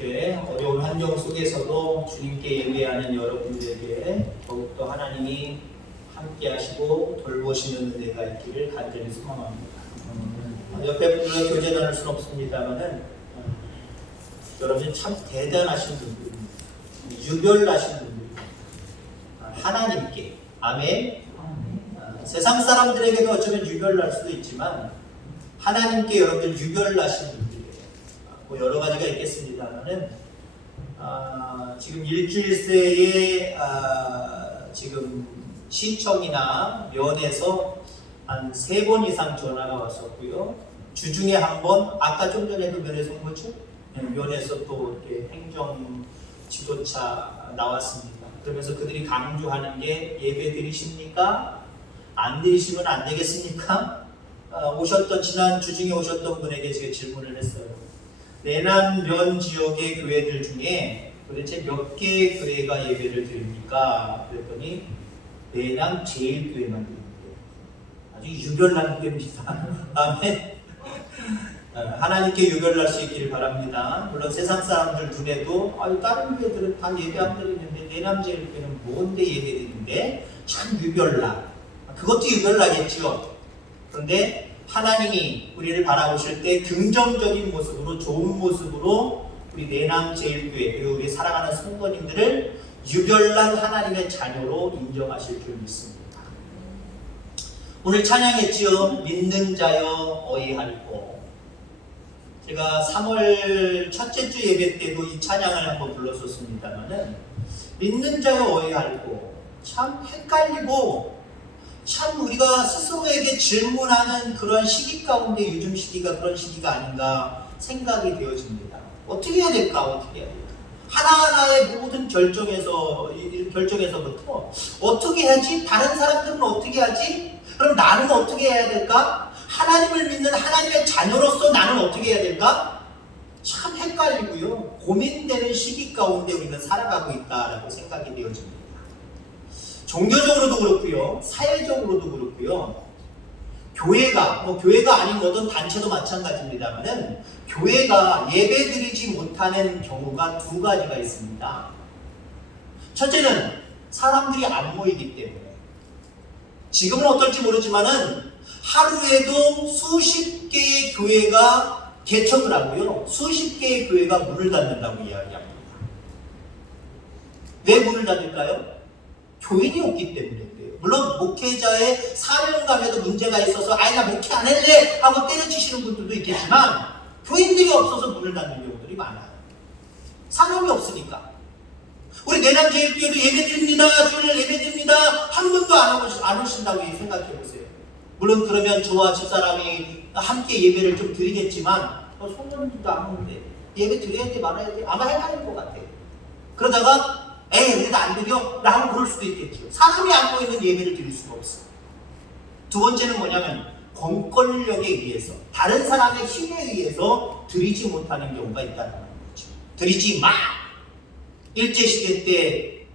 이렇게 어려운 환경 속에서도 주님께 예배하는 여러분들에게 더욱더 하나님이 함께 하시고 돌보시는 은혜가 있기를 간절히 소망합니다. 옆에 분들과 교제 나눌 수는 없습니다만은 여러분 참 대단하신 분들입니다. 유별나신 분들입니다. 하나님께 아멘. 세상 사람들에게도 어쩌면 유별날 수도 있지만 하나님께 여러분들 유별나신 분들이에요. 뭐 여러 가지가 있겠습니다만은 지금 일주일새에 지금 신청이나 면에서 한 3번 이상 전화가 왔었고요. 주중에 한 번, 아까 좀 전에도 면에서 온 거죠? 면에서 또 이렇게 행정 지도차 나왔습니다. 그러면서 그들이 강조하는 게 예배 드리십니까? 안 드리시면 안 되겠습니까? 지난 주중에 오셨던 분에게 제가 질문을 했어요. 내남 면 지역의 교회들 중에 도대체 몇 개의 교회가 예배를 드립니까? 그랬더니 내남 제일교회만 드립니다. 아주 유별난 교회입니다. 아멘. 하나님께 유별날 수 있기를 바랍니다. 물론 세상 사람들 눈에도 다른 교회들은 다 예배 안 드리는데 내남 제일교회는 뭔데 예배 드리는데 참 유별나. 그것도 유별나겠죠. 그런데 하나님이 우리를 바라보실 때 긍정적인 모습으로 좋은 모습으로 우리 내남제일교회 그리고 우리 사랑하는 성도님들을 유별난 하나님의 자녀로 인정하실 줄 믿습니다. 오늘 찬양했지요. 믿는 자여 어이할꼬. 제가 3월 첫째 주 예배 때도 이 찬양을 한번 불렀었습니다만은 믿는 자여 어이할꼬 참 헷갈리고 참 우리가 스스로에게 질문하는 그런 시기 가운데 요즘 시기가 그런 시기가 아닌가 생각이 되어집니다. 어떻게 해야 될까? 어떻게 해야 될까? 하나하나의 모든 결정에서부터 어떻게 해야지? 다른 사람들은 어떻게 하지? 그럼 나는 어떻게 해야 될까? 하나님을 믿는 하나님의 자녀로서 나는 어떻게 해야 될까? 참 헷갈리고요. 고민되는 시기 가운데 우리는 살아가고 있다라고 생각이 되어집니다. 종교적으로도 그렇고요, 사회적으로도 그렇고요. 교회가 아닌 어떤 단체도 마찬가지입니다만은 교회가 예배드리지 못하는 경우가 2가지가 있습니다. 첫째는 사람들이 안 모이기 때문에. 지금은 어떨지 모르지만은 하루에도 수십 개의 교회가 개척을 하고요, 수십 개의 교회가 문을 닫는다고 이야기합니다. 왜 문을 닫을까요? 교인이 없기 때문인데요. 물론 목회자의 사명감에도 문제가 있어서 나 목회 안 할래 하고 때려치시는 분들도 있겠지만 교인들이 없어서 문을 닫는 경우들이 많아요. 사명이 없으니까. 우리 내남제일교회도 예배드립니다. 주일 예배드립니다. 한 분도 안 오신다고 생각해 보세요. 물론 그러면 저와 집사람이 함께 예배를 좀 드리겠지만 손님들도 안 오는데 예배 드려야 돼 말아야 돼? 아마 헷갈릴 것 같아요. 그러다가 우리도 안 드려? 라고 그럴 수도 있겠죠. 사람이 안 모이는 예배를 드릴 수가 없어요. 2번째는 뭐냐면 권권력에 의해서, 다른 사람의 힘에 의해서 드리지 못하는 경우가 있다는 거죠. 드리지 마! 일제시대 때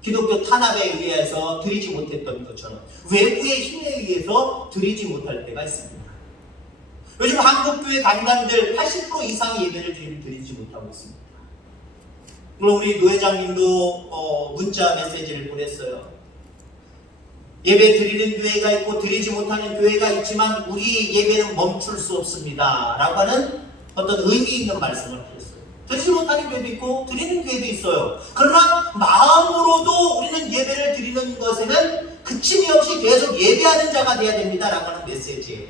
기독교 탄압에 의해서 드리지 못했던 것처럼 외부의 힘에 의해서 드리지 못할 때가 있습니다. 요즘 한국교회 강단들 80% 이상의 예배를 드리지 못하고 있습니다. 물론 우리 노회장님도 문자 메시지를 보냈어요. 예배 드리는 교회가 있고 드리지 못하는 교회가 있지만 우리 예배는 멈출 수 없습니다 라고 하는 어떤 의미 있는 말씀을 하셨어요. 드리지 못하는 교회도 있고 드리는 교회도 있어요. 그러나 마음으로도 우리는 예배를 드리는 것에는 그침이 없이 계속 예배하는 자가 되어야 됩니다 라고 하는 메시지예요.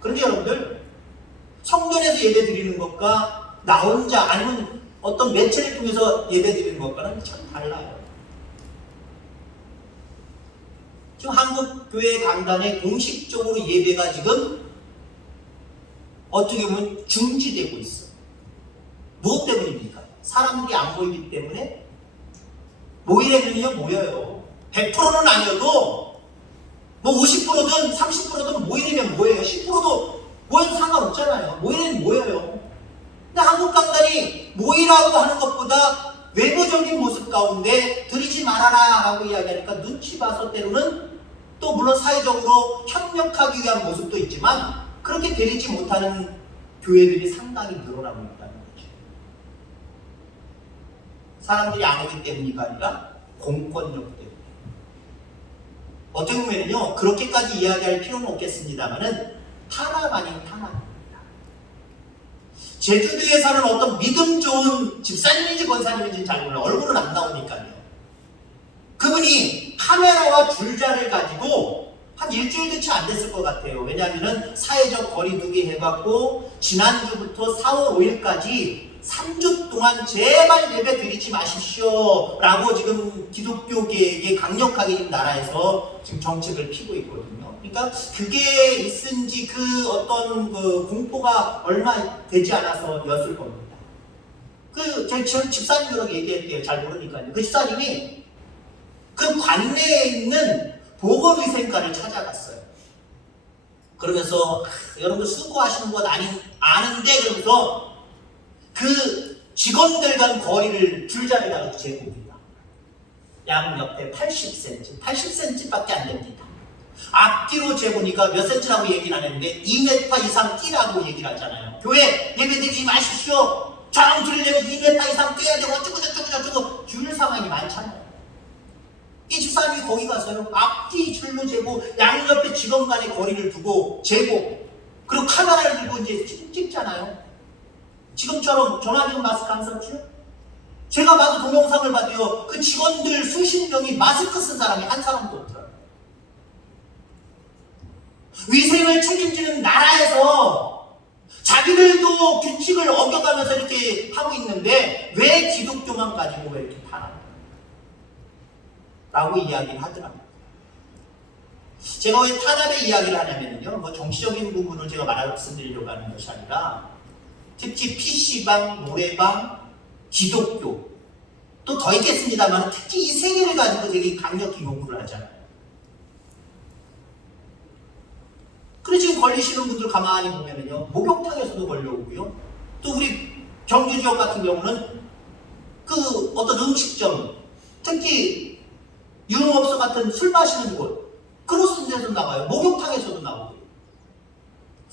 그런데 여러분들, 성전에서 예배 드리는 것과 나 혼자 아니면 어떤 매체를 통해서 예배 드리는 것과는 참 달라요. 지금 한국교회 강단에 공식적으로 예배가 지금 어떻게 보면 중지되고 있어요. 무엇 때문입니까? 사람들이 안 모이기 때문에. 모이려면요 모여요. 100%는 아니어도 뭐 50%든 30%든 모이려면 모여요. 10%도 모여도 상관없잖아요. 모이려면 모여요. 근데 한국 강단이 모이라고 하는 것보다 외부적인 모습 가운데 드리지 말아라 라고 이야기하니까 눈치 봐서 때로는 또 물론 사회적으로 협력하기 위한 모습도 있지만 그렇게 드리지 못하는 교회들이 상당히 늘어나고 있다는 거죠. 사람들이 안 오기 때문이가 아니라 공권력 때문에. 어떻게 보면요, 그렇게까지 이야기할 필요는 없겠습니다만은 탄압 아닌 탄압입니다. 제주도에 사는 어떤 믿음 좋은 집사님인지 권사님인지는 잘 몰라요. 얼굴은 안 나오니까요. 그분이 카메라와 줄자를 가지고 한 일주일도 채 안 됐을 것 같아요. 왜냐하면 사회적 거리두기 해갖고 지난주부터 4월 5일까지 3주 동안 제발 예배 드리지 마십시오 라고 지금 기독교계에게 강력하게 지금 나라에서 지금 정책을 피고 있거든요. 그러니까 그게 있은지 그 어떤 그 공포가 얼마 되지 않아서였을 겁니다. 제 집사님이라고 얘기할게요. 잘 모르니까요. 그 집사님이 그 관내에 있는 보건위생과를 찾아갔어요. 그러면서 여러분들 수고하시는 것 아는데 그러면서 그 직원들 간 거리를 줄자를 가지고 재봅니다. 양 옆에 80cm밖에 안 됩니다. 앞뒤로 재보니까 몇 cm라고 얘기는 안 했는데 2m 이상 뛰라고 얘기를 하잖아요. 교회 예배드리지 마십시오. 자랑 드리려면 2m 이상 뛰어야 되고 어쩌고 줄 상황이 많잖아요. 이 집사님이 거기 가서요, 앞뒤 줄로 재고 양옆에 직원 간의 거리를 두고 재고, 그리고 카메라를 들고 이제 찍잖아요. 지금처럼 저만 지금 마스크 안 썼죠? 제가 봐도 동영상을 봐도요, 그 직원들 수십 명이 마스크 쓴 사람이 한 사람도 없더라고요. 위생을 책임지는 나라에서 자기들도 규칙을 어겨가면서 이렇게 하고 있는데 왜 기독교만 가지고 왜 이렇게 탄압 라고 이야기를 하더라고요. 제가 왜 탄압의 이야기를 하냐면요, 뭐 정치적인 부분을 제가 말씀드리려고 하는 것이 아니라 특히 PC방, 노래방, 기독교 또 더 있겠습니다만 특히 이 세 개를 가지고 되게 강력히 요구를 하잖아요. 그리고 지금 걸리시는 분들 가만히 보면은요, 목욕탕에서도 걸려오고요, 또 우리 경주 지역 같은 경우는 그 어떤 음식점, 특히 유흥업소 같은 술 마시는 곳, 그런 데서 나와요. 목욕탕에서도 나오고.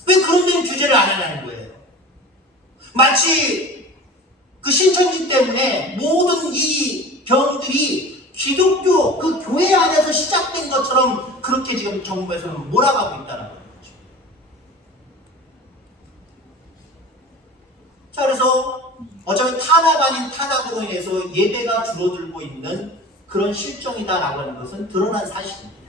왜 그런 데는 규제를 안 하냐는 거예요. 마치 그 신천지 때문에 모든 이 병들이 기독교 그 교회 안에서 시작된 것처럼 그렇게 지금 정부에서는 몰아가고 있다는 거죠. 자, 그래서 어쩌면 탄압 아닌 탄압으로 인해서 예배가 줄어들고 있는 그런 실정이다라고 하는 것은 드러난 사실입니다.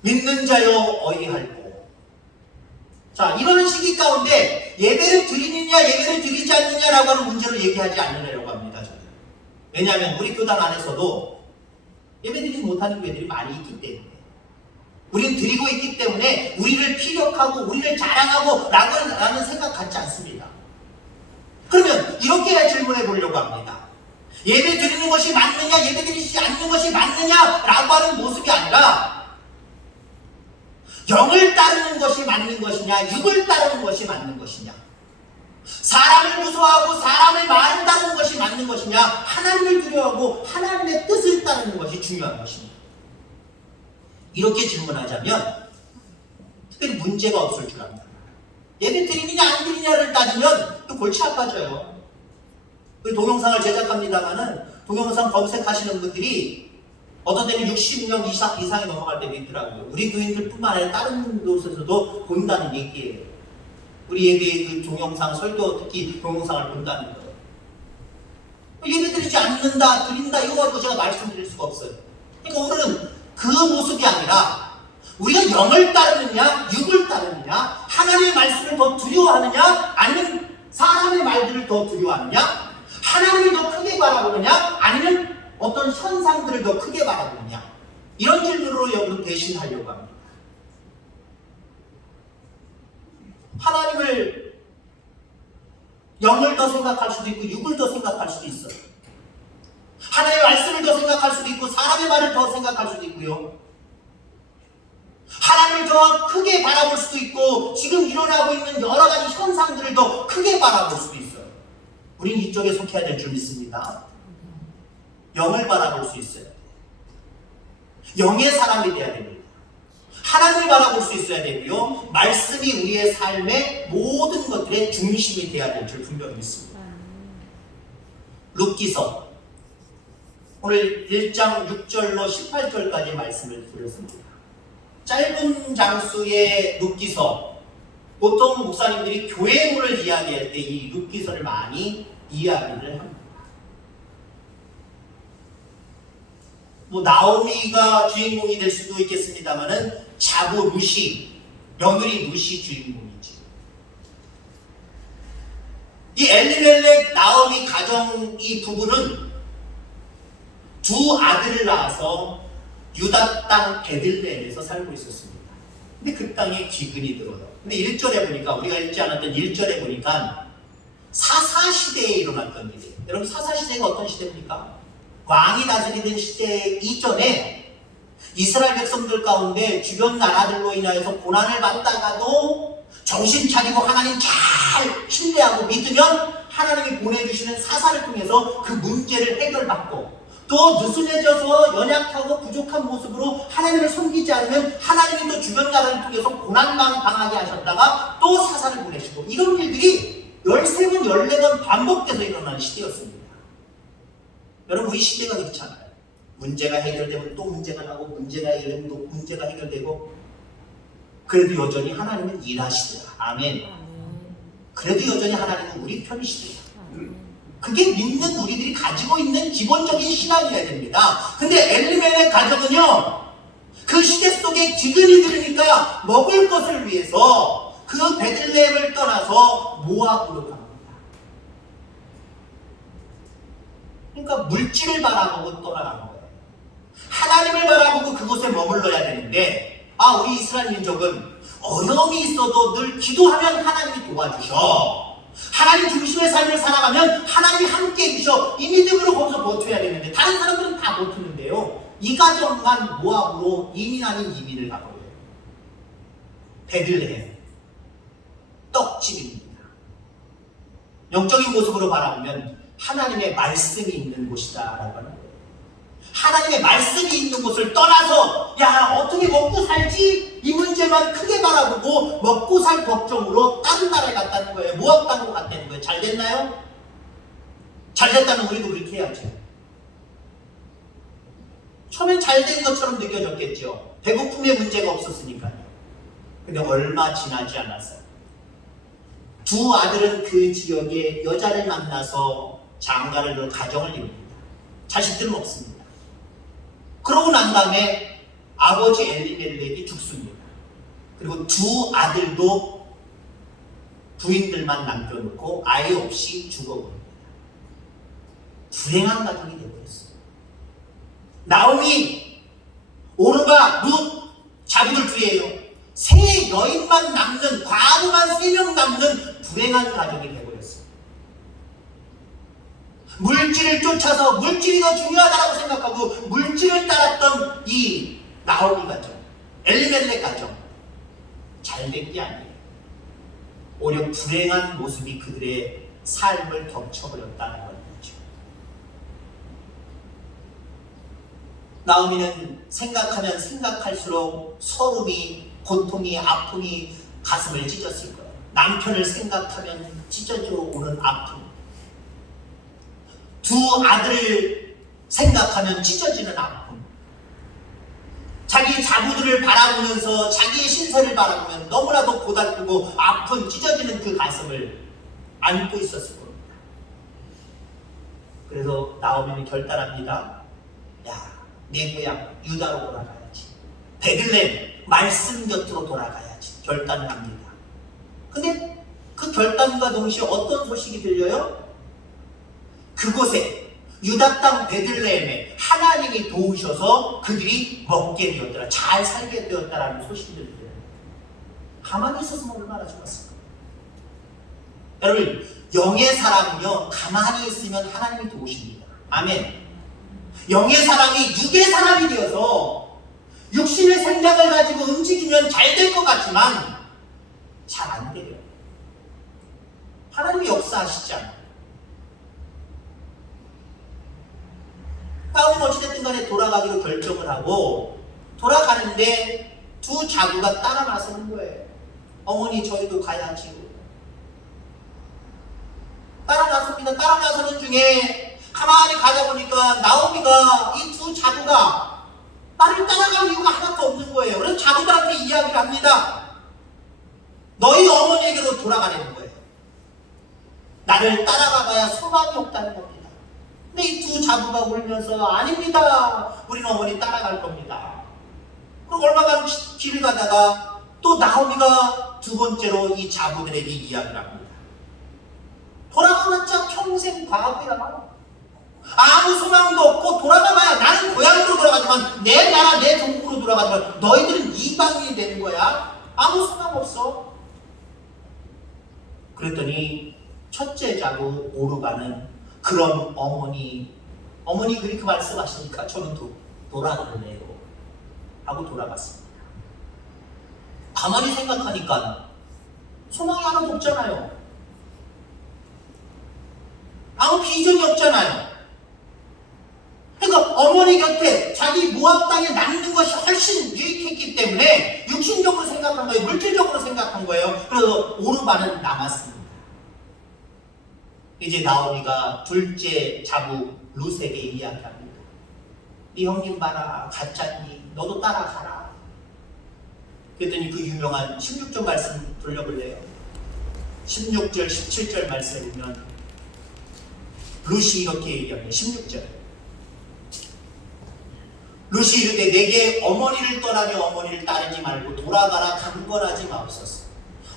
믿는 자여 어이할꼬. 자, 이런 시기 가운데 예배를 드리느냐 예배를 드리지 않느냐라고 하는 문제를 얘기하지 않으려고 합니다. 저는. 왜냐하면 우리 교단 안에서도 예배 드리지 못하는 교회들이 많이 있기 때문에, 우리는 드리고 있기 때문에 우리를 피력하고 우리를 자랑하고 라는 생각 갖지 않습니다. 그러면 이렇게 질문해 보려고 합니다. 예배 드리는 것이 맞느냐 예배 드리지 않는 것이 맞느냐라고 하는 모습이 아니라 영을 따르는 것이 맞는 것이냐 육을 따르는 것이 맞는 것이냐, 사람을 무서워하고 사람의 말을 따르는 것이 맞는 것이냐, 하나님을 두려워하고 하나님의 뜻을 따르는 것이 중요한 것입니다. 이렇게 질문하자면 특별히 문제가 없을 줄 압니다. 예배 드리느냐 안 드리느냐를 따지면 또 골치 아파져요. 우리 동영상을 제작합니다만은 동영상 검색하시는 분들이 어떤 때는 60명 이상이 넘어갈 때도 있더라고요. 우리 교인들뿐만 아니라 다른 곳에서도 본다는 얘기예요. 우리 예배의 그 동영상, 설교 특히 동영상을 본다는 거예요. 예배 드리지 않는다, 드린다 이거 가지고 제가 말씀드릴 수가 없어요. 그러니까 오늘은 그 모습이 아니라 우리가 영을 따르느냐 육을 따르느냐, 하나님의 말씀을 더 두려워하느냐 아니면 사람의 말들을 더 두려워하느냐, 하나님을 더 크게 바라보느냐 아니면 어떤 현상들을 더 크게 바라보느냐, 이런 질문으로 여러분 대신하려고 합니다. 하나님을 영을 더 생각할 수도 있고 육을 더 생각할 수도 있어요. 하나님의 말씀을 더 생각할 수도 있고 사람의 말을 더 생각할 수도 있고요, 하나님을 더 크게 바라볼 수도 있고 지금 일어나고 있는 여러 가지 현상들을 더 크게 바라볼 수도 있어요. 우리는 이쪽에 속해야 될 줄 믿습니다. 영을 바라볼 수 있어요. 영의 사람이 되어야 됩니다. 하나님을 바라볼 수 있어야 되고요, 말씀이 우리의 삶의 모든 것들의 중심이 되어야 될 줄 분명히 믿습니다. 룻기서 오늘 1장 6절로 18절까지 말씀을 드렸습니다. 짧은 장수의 룻기서, 보통 목사님들이 교회문을 이야기할 때 이 룻기서를 많이 이야기를 합니다. 나오미가 주인공이 될 수도 있겠습니다만은 자부 룻이, 며느리 룻이 주인공이지. 이 엘리멜렉 나오미 가정 이 부부는 두 아들을 낳아서 유다 땅 베들레헴에서 살고 있었습니다. 근데 그 땅에 기근이 들어요. 근데 1절에 보니까, 우리가 읽지 않았던 1절에 보니까 사사시대에 일어났던 일이에요. 여러분, 사사시대가 어떤 시대입니까? 왕이 다스리던 시대 이전에 이스라엘 백성들 가운데 주변 나라들로 인하여서 고난을 받다가도 정신 차리고 하나님 잘 신뢰하고 믿으면 하나님이 보내주시는 사사를 통해서 그 문제를 해결받고, 또 느슨해져서 연약하고 부족한 모습으로 하나님을 섬기지 않으면 하나님이 또 주변 나라를 통해서 고난만 당하게 하셨다가 또 사사를 보내시고, 이런 일들이 13번, 14번 반복돼서 일어나는 시대였습니다. 여러분, 우리 시대가 그렇잖아요. 문제가 해결되면 또 문제가 나고, 문제가 해결되면 또 문제가 해결되고, 그래도 여전히 하나님은 일하시더라. 아멘. 그래도 여전히 하나님은 우리 편이시더라. 그게 믿는 우리들이 가지고 있는 기본적인 신앙이어야 됩니다. 근데 엘리멜렉 가족은요, 그 시대 속에 기근이 들으니까 먹을 것을 위해서 그 베들레헴을 떠나서 모압으로 갑니다. 그러니까 물질을 바라보고 떠나가는 거예요. 하나님을 바라보고 그곳에 머물러야 되는데, 우리 이스라엘 민족은 어려움이 있어도 늘 기도하면 하나님이 도와주셔. 하나님 중심의 삶을 살아가면 하나님이 함께 해주셔. 이 믿음으로 거기서 버텨야 되는데, 다른 사람들은 다 버티는데요, 이 가정만 모압으로 이민 아닌 이민을 가버려요. 베들레헴, 떡집입니다. 영적인 모습으로 바라보면 하나님의 말씀이 있는 곳이다라고 하는 거예요. 하나님의 말씀이 있는 곳을 떠나서 어떻게 먹고 살지? 이 문제만 크게 바라보고 먹고 살 걱정으로 다른 나라에 갔다는 거예요. 모압 땅으로 갔다는 거예요. 잘 됐나요? 잘 됐다면 우리도 그렇게 해야죠. 처음엔 잘 된 것처럼 느껴졌겠죠. 배고픔에 문제가 없었으니까요. 근데 얼마 지나지 않았어요. 두 아들은 그 지역에 여자를 만나서 장가를 들어 가정을 이룹니다. 자식들은 없습니다. 그러고 난 다음에 아버지 엘리멜렉이 죽습니다. 그리고 두 아들도 부인들만 남겨놓고 아예 없이 죽어버립니다. 불행한 가정이 되어버렸어요. 나오미, 오르바, 룻, 자기들 둘이에요. 세 여인만 남는, 과부만 3명 남는 불행한 가정이 되어버렸어요. 물질을 쫓아서 물질이 더 중요하다고 생각하고 물질을 따랐던 이 나오미 가정, 엘리멜렉 가정, 잘된 게 아니에요. 오히려 불행한 모습이 그들의 삶을 덮쳐버렸다는 거죠. 나오미는 생각하면 생각할수록 서름이, 고통이, 아픔이 가슴을 찢었을 거예요. 남편을 생각하면 찢어져 오는 아픔, 두 아들을 생각하면 찢어지는 아픔, 자기 자부들을 바라보면서 자기의 신세를 바라보면 너무나도 고달프고 아픈, 찢어지는 그 가슴을 안고 있었을 겁니다. 그래서 나오미는 결단합니다. 내 고향 유다로 돌아가야지. 베들레헴 말씀 곁으로 돌아가야지. 결단을 합니다. 근데 그 결단과 동시에 어떤 소식이 들려요? 그곳에 유다 땅 베들레헴에 하나님이 도우셔서 그들이 먹게 되었더라, 잘 살게 되었다라는 소식이 들려요. 가만히 있었으면 얼마나 좋았을까. 여러분, 영의 사람은요, 가만히 있으면 하나님이 도우십니다. 아멘. 영의 사람이 육의 사람이 되어서 육신의 생각을 가지고 움직이면 잘 될 것 같지만 잘 안 돼요. 하나님이 역사하시지 않아요. 다음은 어찌됐든 간에 돌아가기로 결정을 하고 돌아가는데 두 자구가 따라 나서는 거예요. 어머니, 저희도 가야지. 따라 나섭니다. 따라 나서는 중에 가만히 가다 보니까 나오미가 이 두 자부가 나를 따라갈 이유가 하나도 없는 거예요. 그래서 자부들한테 이야기를 합니다. 너희 어머니에게로 돌아가려는 거예요. 나를 따라가봐야 소망이 없다는 겁니다. 근데 이 두 자부가 울면서 아닙니다. 우리는 어머니 따라갈 겁니다. 그럼 얼마간 길을 가다가 또 나오미가 두 번째로 이 자부들에게 이야기를 합니다. 돌아가봤자 평생 과부야. 아무 소망도 없고 돌아가봐야 나는 고향으로 돌아가지만 내 나라 내 동국으로 돌아가지만 너희들은 이방인이 되는 거야. 아무 소망 없어. 그랬더니 첫째 자부 오르바는 그럼 어머니 그렇게 말씀하시니까 저는 돌아갈래요 하고 돌아갔습니다. 가만히 생각하니까 소망이 하나도 없잖아요. 아무 비전이 없잖아요. 그러니까 어머니 곁에 자기 모압 땅에 남는 것이 훨씬 유익했기 때문에 육신적으로 생각한 거예요. 물질적으로 생각한 거예요. 그래서 오르바는 남았습니다. 이제 나오미가 둘째 자부 룻에게 이야기합니다. 네 형님 봐라, 가짜니 너도 따라가라. 그랬더니 그 유명한 16절 말씀 돌려볼래요? 16절 17절 말씀을 보면 룻이 이렇게 얘기합니다. 16절 룻이 이르되 내게 어머니를 떠나며 어머니를 따르지 말고 돌아가라 강권하지 마옵소서.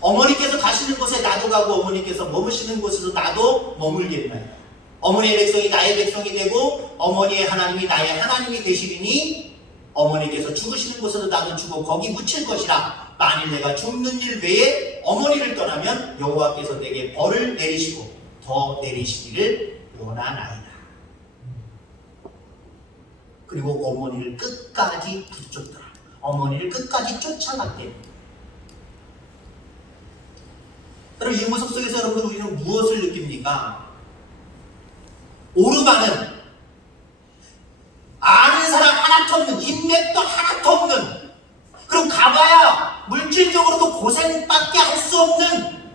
어머니께서 가시는 곳에 나도 가고 어머니께서 머무시는 곳에서 나도 머물겠나이다. 어머니의 백성이 나의 백성이 되고 어머니의 하나님이 나의 하나님이 되시리니 어머니께서 죽으시는 곳에서 나도 죽어 거기 묻힐 것이라. 만일 내가 죽는 일 외에 어머니를 떠나면 여호와께서 내게 벌을 내리시고 더 내리시기를 원하나이다. 그리고 어머니를 끝까지 붙잡더라. 어머니를 끝까지 쫓아갔대. 여러분 이 모습 속에서 여러분 우리는 무엇을 느낍니까? 오르바는 아는 사람 하나도 없는, 인맥도 하나도 없는, 그리고 가봐야 물질적으로도 고생밖에 할 수 없는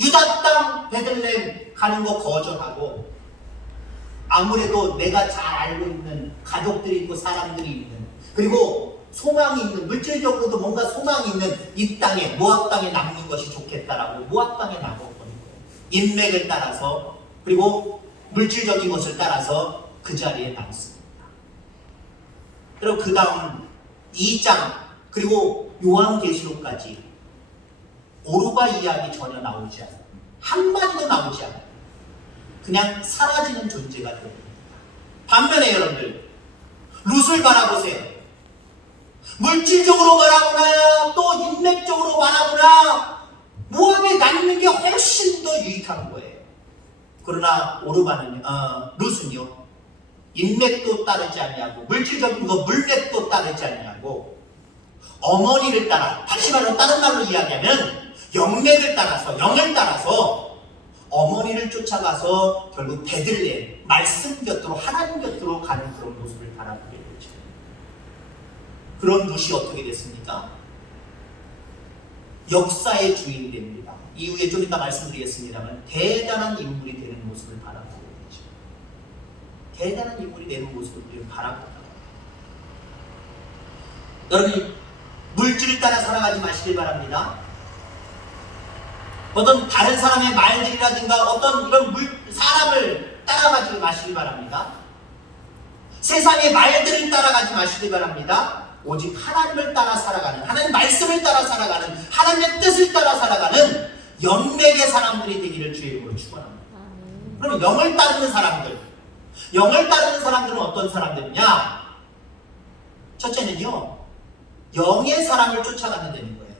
유다 땅 베들레헴 가는 거 거절하고 아무래도 내가 잘 알고 있는 가족들이 있고 사람들이 있는, 그리고 소망이 있는, 물질적으로도 뭔가 소망이 있는 이 땅에 모압 땅에 남는 것이 좋겠다라고 모압 땅에 남아버린 거예요. 인맥을 따라서 그리고 물질적인 것을 따라서 그 자리에 남습니다. 그리고 그 다음 2장 그리고 요한계시록까지 오르바 이야기 전혀 나오지 않아요. 한마디도 나오지 않아요. 그냥 사라지는 존재가 됩니다. 반면에 여러분들 룻을 바라보세요. 물질적으로 바라보나 또 인맥적으로 바라보나 모압에 남는 게 훨씬 더 유익한 거예요. 그러나 룻은요 인맥도 따르지 않냐고, 물질적인 거 물맥도 따르지 않냐고, 어머니를 따라, 다시 말로 다른 말로 이야기하면 영맥을 따라서, 영을 따라서 어머니를 쫓아가서 결국 베들레헴 말씀 곁으로, 하나님 곁으로 가는 그런 모습을 바라보게 되죠. 그런 룻이 어떻게 됐습니까? 역사의 주인이 됩니다. 이후에 좀 이따 말씀드리겠습니다만 대단한 인물이 되는 모습을 바라보게 되죠. 대단한 인물이 되는 모습을 우리는 바라본다. 여러분 물질을 따라 살아가지 마시길 바랍니다. 어떤 다른 사람의 말들이라든가 어떤 이런 사람을 따라가지 마시기 바랍니다. 세상의 말들을 따라가지 마시기 바랍니다. 오직 하나님을 따라 살아가는, 하나님 말씀을 따라 살아가는, 하나님의 뜻을 따라 살아가는 영맥의 사람들이 되기를 주의 이름으로 축원합니다. 그럼 영을 따르는 사람들, 영을 따르는 사람들은 어떤 사람들이냐? 첫째는요, 영의 사람을 쫓아가는 데는 거예요.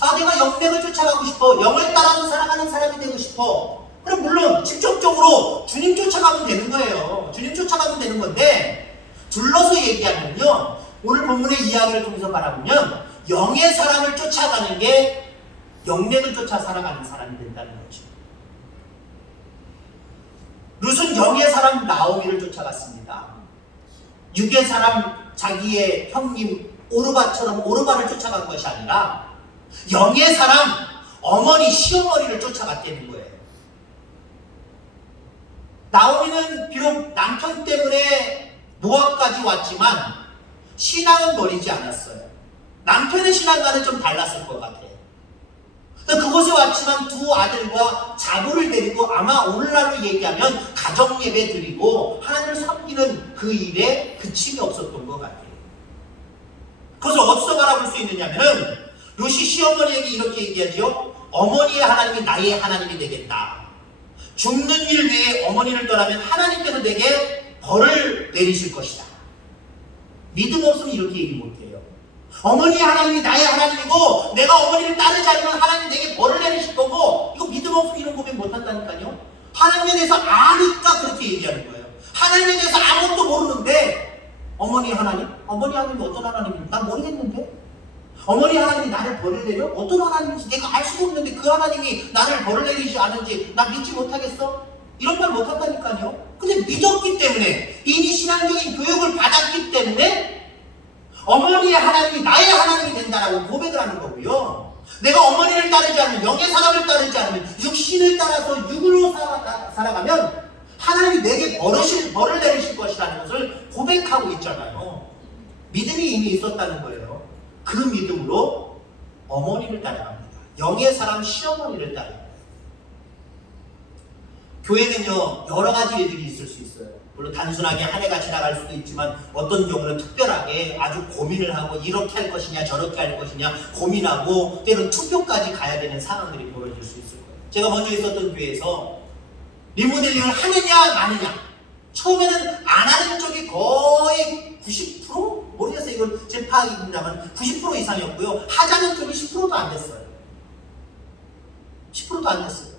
아, 내가 영맥을 쫓아가고 싶어. 영을 따라서 살아가는 사람이 되고 싶어. 그럼 물론 직접적으로 주님 쫓아가면 되는 거예요. 주님 쫓아가면 되는 건데, 둘러서 얘기하면요, 오늘 본문의 이야기를 통해서 바라보면 영의 사람을 쫓아가는 게 영맥을 쫓아 살아가는 사람이 된다는 거죠. 룻은 영의 사람 나오미를 쫓아갔습니다. 육의 사람 자기의 형님 오르바처럼 오르바를 쫓아간 것이 아니라 영의 사람 어머니 시어머니를 쫓아갔다는 거예요. 나오미는 비록 남편 때문에 모압까지 왔지만 신앙은 버리지 않았어요. 남편의 신앙과는 좀 달랐을 것 같아요. 그곳에 왔지만 두 아들과 자부를 데리고 아마 오늘날로 얘기하면 가정예배 드리고 하나님을 섬기는 그 일에 그침이 없었던 것 같아요. 그것을 어디서 바라볼 수 있느냐면은 롯이 시어머니에게 이렇게 얘기하죠. 어머니의 하나님이 나의 하나님이 되겠다. 죽는 일 외에 어머니를 떠나면 하나님께서 내게 벌을 내리실 것이다. 믿음 없으면 이렇게 얘기 못해요. 어머니의 하나님이 나의 하나님이고 내가 어머니를 따르지 않으면 하나님 내게 벌을 내리실 거고, 이거 믿음 없으면 이런 고백 못한다니까요. 하나님에 대해서 아니까 그렇게 얘기하는 거예요. 하나님에 대해서 아무것도 모르는데 어머니 하나님? 어머니 하나님이 어떤 하나님인지 난 모르겠는데? 어머니 하나님이 나를 벌을 내려? 어떤 하나님인지 내가 알 수가 없는데 그 하나님이 나를 벌을 내리지 않은지 나 믿지 못하겠어? 이런 말 못한다니까요. 근데 믿었기 때문에, 이미 신앙적인 교육을 받았기 때문에 어머니의 하나님이 나의 하나님이 된다라고 고백을 하는 거고요. 내가 어머니를 따르지 않으면, 영의 사람을 따르지 않으면, 육신을 따라서 육으로 살아가면 하나님이 내게 벌을 내리실 것이라는 것을 고백하고 있잖아요. 믿음이 이미 있었다는 거예요. 그 믿음으로 어머니를 따라갑니다. 영의 사람 시어머니를 따라갑니다. 교회는요, 여러 가지 일들이 있을 수 있어요. 물론 단순하게 한 해가 지나갈 수도 있지만 어떤 경우는 특별하게 아주 고민을 하고 이렇게 할 것이냐 저렇게 할 것이냐 고민하고 때로는 투표까지 가야 되는 상황들이 벌어질 수 있을 거예요. 제가 먼저 있었던 교회에서 리모델링을 하느냐 마느냐, 처음에는 안 하는 쪽이 거의 90%? 모르겠어요. 이건 제 파악입니다만 90% 이상이었고요. 하자는 쪽이 10%도 안 됐어요. 10%도 안 됐어요.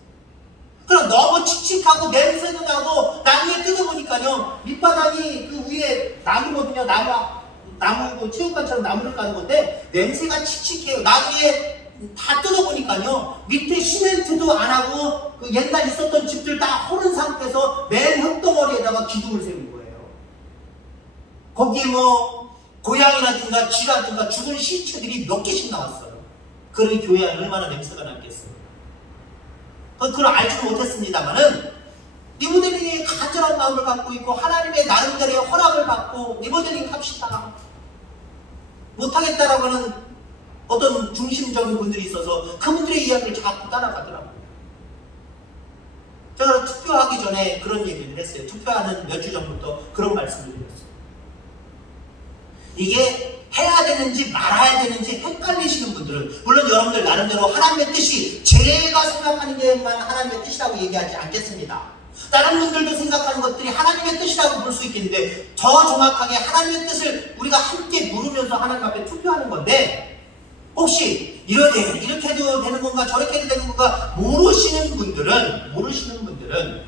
그럼 너무 칙칙하고 냄새도 나고, 나중에 뜯어보니까요, 밑바닥이 그 위에 나무거든요. 나무, 체육관처럼 나무를 까는 건데 냄새가 칙칙해요. 나중에 다 뜯어보니까요, 밑에 시멘트도 안 하고 그 옛날 있었던 집들 다 허른 상태에서 맨 흙덩어리에다가 기둥을 세운 거예요. 거기에 뭐 고양이라든가 쥐라든가 죽은 시체들이 몇 개씩 나왔어요. 그러니 교회 안에 얼마나 냄새가 났겠어요. 그걸 알지 못했습니다만은 리모델링에 간절한 마음을 갖고 있고 하나님의 나름대로의 허락을 받고 리모델링 합시다. 못하겠다라고 하는 어떤 중심적인 분들이 있어서 그분들의 이야기를 자꾸 따라가더라고요. 제가 투표하기 전에 그런 얘기를 했어요. 투표하는 몇 주 전부터 그런 말씀을 드렸어요. 이게 해야 되는지 말아야 되는지 헷갈리시는 분들은, 물론 여러분들 나름대로 하나님의 뜻이, 제가 생각하는 게만 하나님의 뜻이라고 얘기하지 않겠습니다. 다른 분들도 생각하는 것들이 하나님의 뜻이라고 볼 수 있겠는데, 더 정확하게 하나님의 뜻을 우리가 함께 물으면서 하나님 앞에 투표하는 건데, 혹시 이렇게 해도 되는 건가 저렇게 해도 되는 건가 모르시는 분들은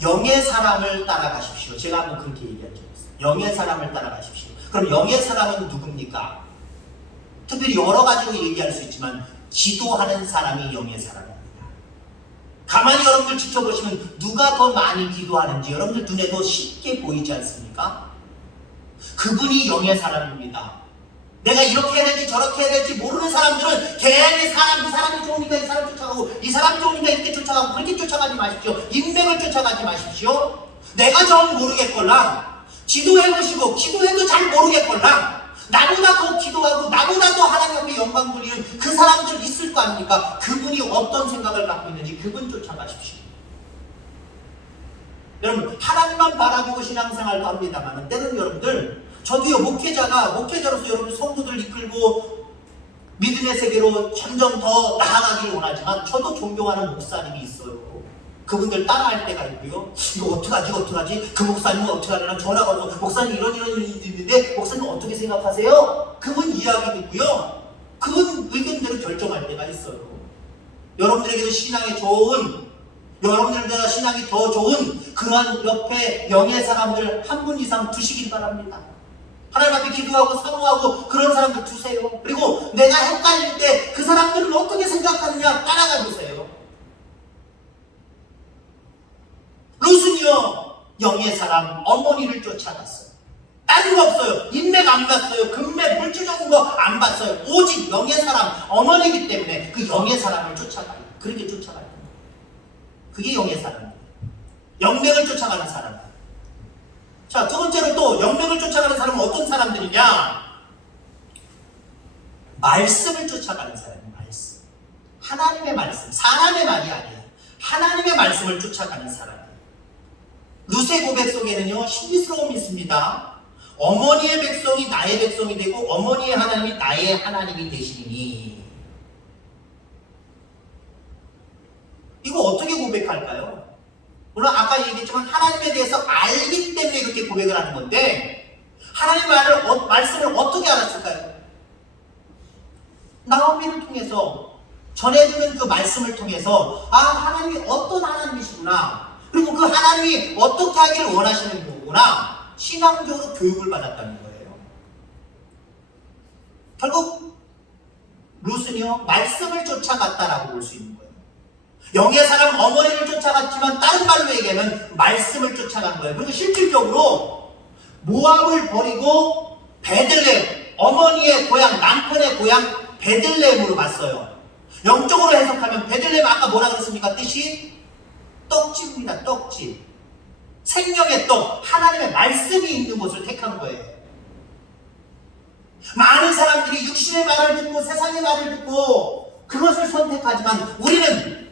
영의 사람을 따라가십시오. 제가 한번 그렇게 얘기한 적이 있어요. 영의 사람을 따라가십시오. 그럼 영의 사람은 누굽니까? 특별히 여러 가지로 얘기할 수 있지만 기도하는 사람이 영의 사람입니다. 가만히 여러분들 지켜보시면 누가 더 많이 기도하는지 여러분들 눈에도 쉽게 보이지 않습니까? 그분이 영의 사람입니다. 내가 이렇게 해야 될지 저렇게 해야 될지 모르는 사람들은 괜히 이 사람이 좋으니까 이 사람 쫓아가고, 이 사람이 좋으니까 이렇게 쫓아가고, 그렇게 쫓아가지 마십시오. 인맥을 쫓아가지 마십시오. 내가 좀 모르겠걸랑 기도해보시고, 기도해도 잘 모르겠걸랑 나보다 더 기도하고 나보다 더 하나님 앞에 영광 돌리는 그 사람들 있을 거 아닙니까? 그분이 어떤 생각을 갖고 있는지 그분 쫓아가십시오. 여러분, 하나님만 바라보고 신앙생활도 합니다만 때는 여러분들, 저도요, 목회자로서 여러분 성도들 이끌고 믿음의 세계로 점점 더 나아가기를 원하지만 저도 존경하는 목사님이 있어요. 그분들 따라할 때가 있고요. 이거 어떡하지? 그 목사님은 어떻게 하려나 전화가 와서 목사님 이런 일이 있는데 목사님 어떻게 생각하세요? 그분 이야기 듣고요. 그분 의견대로 결정할 때가 있어요. 여러분들에게도 여러분들보다 신앙이 더 좋은 그러한 옆에 영의 사람들 한 분 이상 두시길 바랍니다. 하나님 앞에 기도하고 사모하고 그런 사람들 두세요. 그리고 내가 헷갈릴 때 그 사람들은 어떻게 생각하느냐 따라가 보세요. 롯은요, 영의 사람 어머니를 쫓아갔어요. 다른 거 없어요. 인맥 안 봤어요. 금맥 물질적인 거 안 봤어요. 오직 영의 사람 어머니이기 때문에 그 영의 사람을 그렇게 쫓아가요. 그게 영의 사람이에요. 영맥을 쫓아가는 사람. 자, 두 번째로 또 영맥을 쫓아가는 사람은 어떤 사람들이냐? 말씀을 쫓아가는 사람이에요. 말씀. 하나님의 말씀. 사람의 말이 아니에요. 하나님의 말씀을 쫓아가는 사람이에요. 룻의 고백 속에는요, 신비스러움이 있습니다. 어머니의 백성이 나의 백성이 되고 어머니의 하나님이 나의 하나님이 되시니. 이거 어떻게 고백할까요? 물론 아까 얘기했지만 하나님에 대해서 알기 때문에 이렇게 고백을 하는 건데, 하나님의 말씀을 어떻게 알았을까요? 나오미를 통해서 전해주는 그 말씀을 통해서 하나님이 어떤 하나님이시구나, 그리고 그 하나님이 어떻게 하기를 원하시는 거구나, 신앙적으로 교육을 받았다는 거예요. 결국 룻은요, 말씀을 쫓아갔다라고 볼 수 있는 거예요. 영의 사람 어머니를 쫓아갔지만 다른 말로 얘기하면 말씀을 쫓아간 거예요. 그리고 실질적으로 모압을 버리고 베들레헴, 어머니의 고향, 남편의 고향 베들레헴으로 갔어요. 영적으로 해석하면 베들레헴 아까 뭐라 그랬습니까? 뜻이 떡집입니다. 떡집. 생명의 떡, 하나님의 말씀이 있는 곳을 택한 거예요. 많은 사람들이 육신의 말을 듣고 세상의 말을 듣고 그것을 선택하지만, 우리는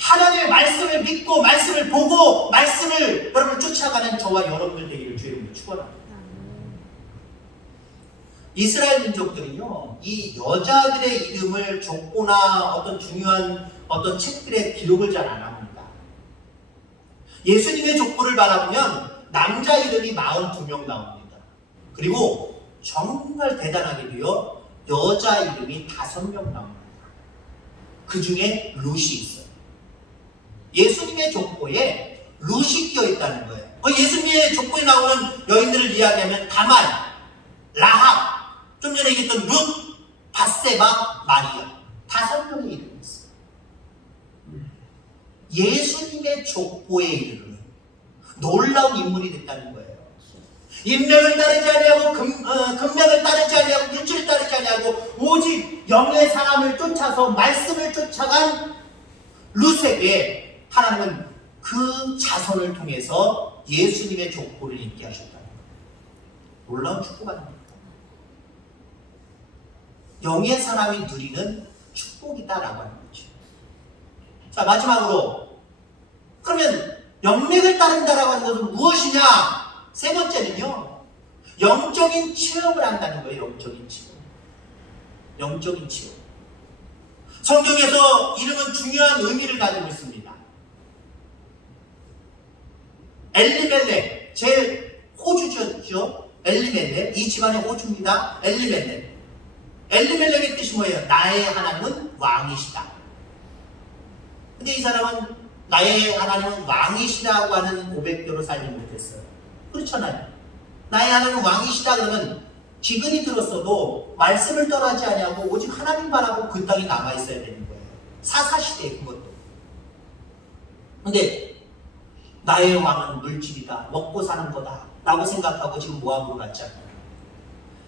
하나님의 말씀을 믿고 말씀을 보고 말씀을 여러분 쫓아가는 저와 여러분들 되기를 주님으로 축원합니다. 이스라엘 민족들은요, 이 여자들의 이름을 족보나 어떤 중요한 어떤 책들의 기록을 잘 안 합니다. 예수님의 족보를 바라보면 남자 이름이 42명 나옵니다. 그리고 정말 대단하게도요, 여자 이름이 5명 나옵니다. 그 중에 룻이 있어요. 예수님의 족보에 룻이 끼어 있다는 거예요. 예수님의 족보에 나오는 여인들을 이야기하면 다말, 라합, 좀 전에 얘기했던 룻, 밧세바, 마리아, 5명의 이름이 있어요. 예수님의 족보에 이르는 놀라운 인물이 됐다는 거예요. 인명을 따르지 아니하고 금명을 따르지 아니하고 물질을 따르지 아니하고 오직 영의 사람을 쫓아서 말씀을 쫓아간 룻에게 하나님은 그 자손을 통해서 예수님의 족보를 읽게 하셨다는 거예요. 놀라운 축복 아닙니까? 영의 사람이 누리는 축복이다라고 하는 거죠. 자, 마지막으로, 그러면 영맥을 따른다라고 하는 것은 무엇이냐? 세 번째는요, 영적인 체험을 한다는 거예요. 영적인 체험. 영적인 체험. 성경에서 이름은 중요한 의미를 가지고 있습니다. 엘리멜렉, 제 호주죠. 엘리멜렉, 이 집안의 호주입니다. 엘리멜렉. 엘리멜렉의 뜻이 뭐예요? 나의 하나님은 왕이시다. 근데 이 사람은 나의 하나님은 왕이시다고 하는 고백대로 살지 못했어요. 그렇잖아요. 나의 하나님은 왕이시다 그러면 기근이 들었어도 말씀을 떠나지 아니하고 오직 하나님 바라고 그 땅에 남아있어야 되는 거예요. 사사시대 그것도. 근데 나의 왕은 물질이다, 먹고 사는 거다 라고 생각하고 지금 모압으로 갔잖아요.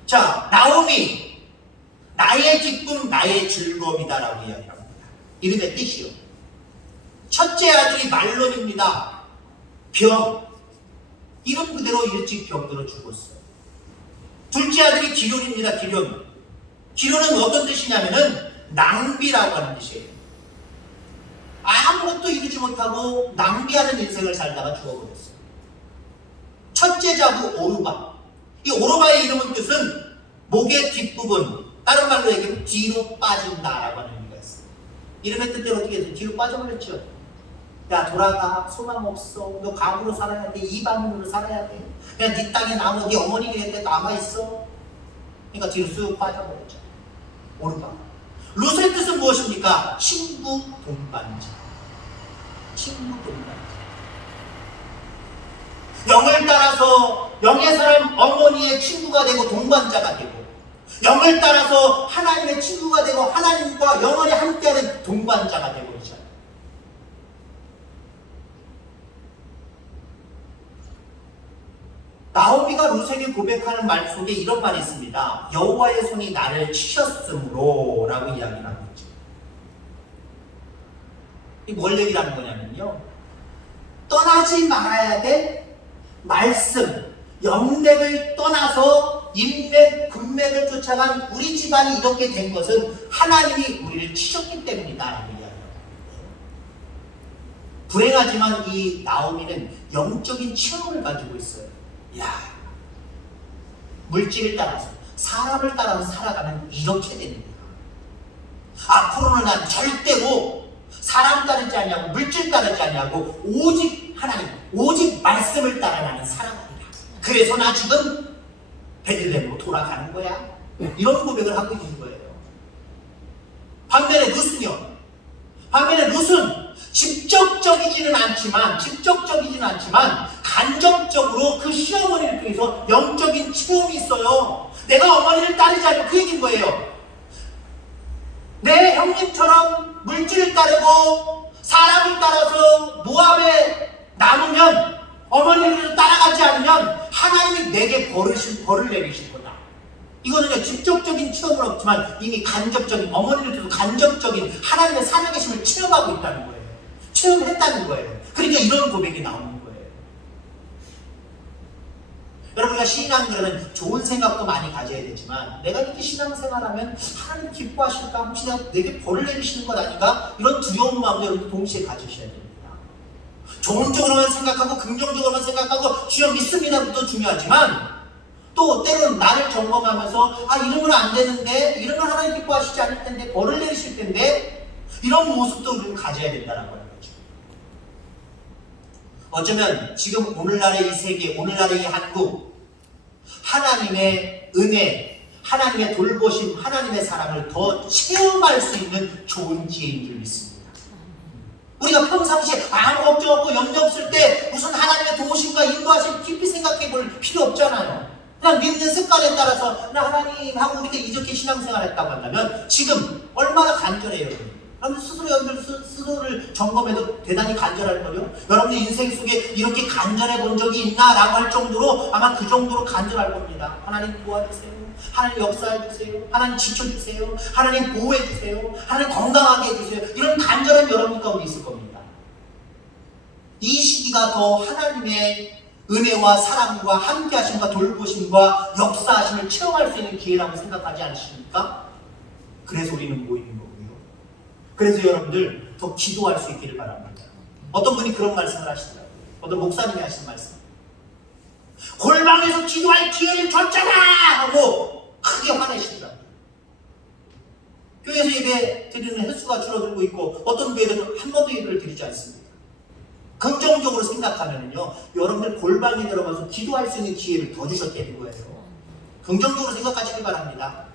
자, 나오미, 나의 기쁨, 나의 즐거움이다 라고 이야기합니다. 이름의 뜻이요. 첫째 아들이 말론입니다. 병, 이름 그대로 일찍 병들어 죽었어요. 둘째 아들이 기련입니다. 기련. 기련은 어떤 뜻이냐면은 낭비라고 하는 뜻이에요. 아무것도 이루지 못하고 낭비하는 인생을 살다가 죽어버렸어요. 첫째 자부 오르바. 이 오르바의 이름은 뜻은 목의 뒷부분, 다른 말로 얘기하면 뒤로 빠진다라고 하는 의미가 있어요. 이름의 뜻대로 어떻게 해서 뒤로 빠져버렸죠. 야, 돌아가, 소망 없어. 너 감으로 살아야 돼. 이방인으로 살아야 돼. 그냥 네 땅에 남아, 네 어머니 곁에 남아있어. 그러니까 뒤로 쑥 빠져버렸죠. 오르바. 룻의 뜻은 무엇입니까? 친구 동반자. 친구 동반자. 영을 따라서 영의 사람 어머니의 친구가 되고 동반자가 되고, 영을 따라서 하나님의 친구가 되고 하나님과 영원히 함께하는 동반자가 되고 있잖아요. 나오미가 룻에게 고백하는 말 속에 이런 말이 있습니다. 여호와의 손이 나를 치셨으므로 라고 이야기를 하고 있죠. 이 뭘 얘기를 하는 거냐면요, 떠나지 말아야 될 말씀, 영맥을 떠나서 인맥, 군맥을 쫓아간 우리 집안이 이렇게 된 것은 하나님이 우리를 치셨기 때문이다. 불행하지만 이 나오미는 영적인 체험을 가지고 있어요. 야, 물질을 따라서, 사람을 따라서 살아가면 이렇게 됩니다. 앞으로는 난 절대로 사람 따르지 않냐고, 물질 따르지 않냐고, 오직 하나님, 오직 말씀을 따라 나는 살아가리라. 그래서 나 지금 베들레헴으로 돌아가는 거야. 이런 고백을 하고 있는 거예요. 반면에 룻은 직접적이지는 않지만 간접적으로 그 시어머니를 통해서 영적인 체험이 있어요. 내가 어머니를 따르지 않고 그 얘기인 거예요. 내 형님처럼 물질을 따르고 사람을 따라서 모압에 남으면, 어머니를 따라가지 않으면 하나님이 내게 벌을 내리실 거다. 이거는요, 직접적인 체험은 없지만 이미 간접적인, 어머니를 통해서 간접적인 하나님의 살아계심을 체험하고 있다는 거예요. 체험했다는 거예요. 그러니까 이런 고백이 나오는 거예요. 여러분, 우리가 신앙들은 좋은 생각도 많이 가져야 되지만, 내가 이렇게 신앙생활하면 하나님 기뻐하실까? 혹시 내게 벌을 내리시는 것 아닌가? 이런 두려운 마음도 여러분 동시에 가지셔야 됩니다. 좋은 쪽으로만 생각하고 긍정적으로만 생각하고 주여 믿습니다도 중요하지만, 또 때로는 나를 점검하면서 이런 건 안 되는데, 이런 건 하나님 기뻐하시지 않을 텐데, 벌을 내리실 텐데, 이런 모습도 우리는 가져야 된다는 거예요. 어쩌면 지금 오늘날의 이 세계, 오늘날의 이 한국, 하나님의 은혜, 하나님의 돌보심, 하나님의 사랑을 더 체험할 수 있는 좋은 기회인 줄 믿습니다. 우리가 평상시에 아무 걱정 없고 염려 없을 때 무슨 하나님의 도우심과 인도하심 깊이 생각해 볼 필요 없잖아요. 그냥 믿는 습관에 따라서 나 하나님 하고 우리가 이렇게 신앙생활 했다고 한다면 지금 얼마나 간절해요. 여러분 스스로를 점검해도 대단히 간절할걸요? 여러분의 인생 속에 이렇게 간절해 본 적이 있나? 라고 할 정도로 아마 그 정도로 간절할 겁니다. 하나님 도와주세요. 하나님 역사해주세요. 하나님 지켜주세요. 하나님 보호해주세요. 하나님 건강하게 해주세요. 이런 간절한 여러분 가운데 있을 겁니다. 이 시기가 더 하나님의 은혜와 사랑과 함께하심과 돌보심과 역사하심을 체험할 수 있는 기회라고 생각하지 않으십니까? 그래서 우리는 모이는 거고요. 그래서 여러분들 더 기도할 수 있기를 바랍니다. 어떤 분이 그런 말씀을 하시더라고요. 어떤 목사님이 하신 말씀. 골방에서 기도할 기회를 줬잖아! 하고 크게 화내시더라고요. 교회에서 예배 드리는 횟수가 줄어들고 있고 어떤 교회들은 한 번도 예배를 드리지 않습니다. 긍정적으로 생각하면요, 여러분들 골방에 들어가서 기도할 수 있는 기회를 더 주셨다는 거예요. 긍정적으로 생각하시길 바랍니다.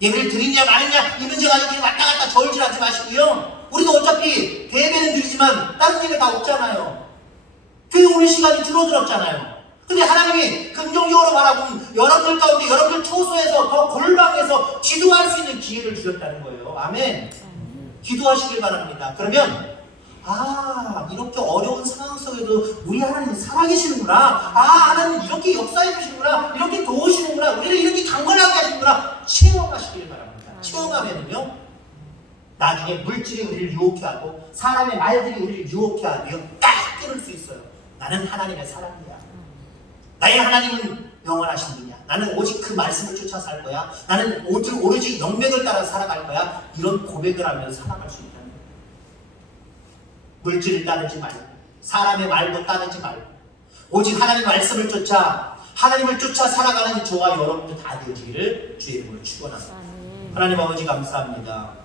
예배를 드리냐 마느냐 이 문제 가지고 왔다 갔다 저울질하지 마시고요. 우리도 어차피 대배는 드리지만 다른 예배 다 없잖아요. 교회 오는 시간이 줄어들었잖아요. 근데 하나님이 긍정적으로 바라보면 여러분들 가운데 여러분들 초소에서 더 골방에서 기도할 수 있는 기회를 주셨다는 거예요. 아멘. 기도하시길 바랍니다. 그러면 이렇게 어려운 상황 속에도 우리 하나님은 살아계시는구나. 하나님 이렇게 역사해 주시는구나. 이렇게 도우시는구나. 우리를 이렇게 강건하게 하시는구나. 체험하시길 바랍니다. 체험하면요, 나중에 물질이 우리를 유혹해 하고 사람의 말들이 우리를 유혹해 하고요, 딱 끊을 수 있어요. 나는 하나님의 사람이야. 나의 하나님은 영원하신 분이야. 나는 오직 그 말씀을 쫓아 살 거야. 나는 오로지 영맥을 따라 살아갈 거야. 이런 고백을 하면서 살아갈 수 있다는 거예요. 물질을 따르지 말고 사람의 말도 따르지 말고 오직 하나님 말씀을 쫓아 하나님을 쫓아 살아가는 저와 여러분들 다 되기를 주의 이름으로 축원합니다. 하나님 아버지 감사합니다.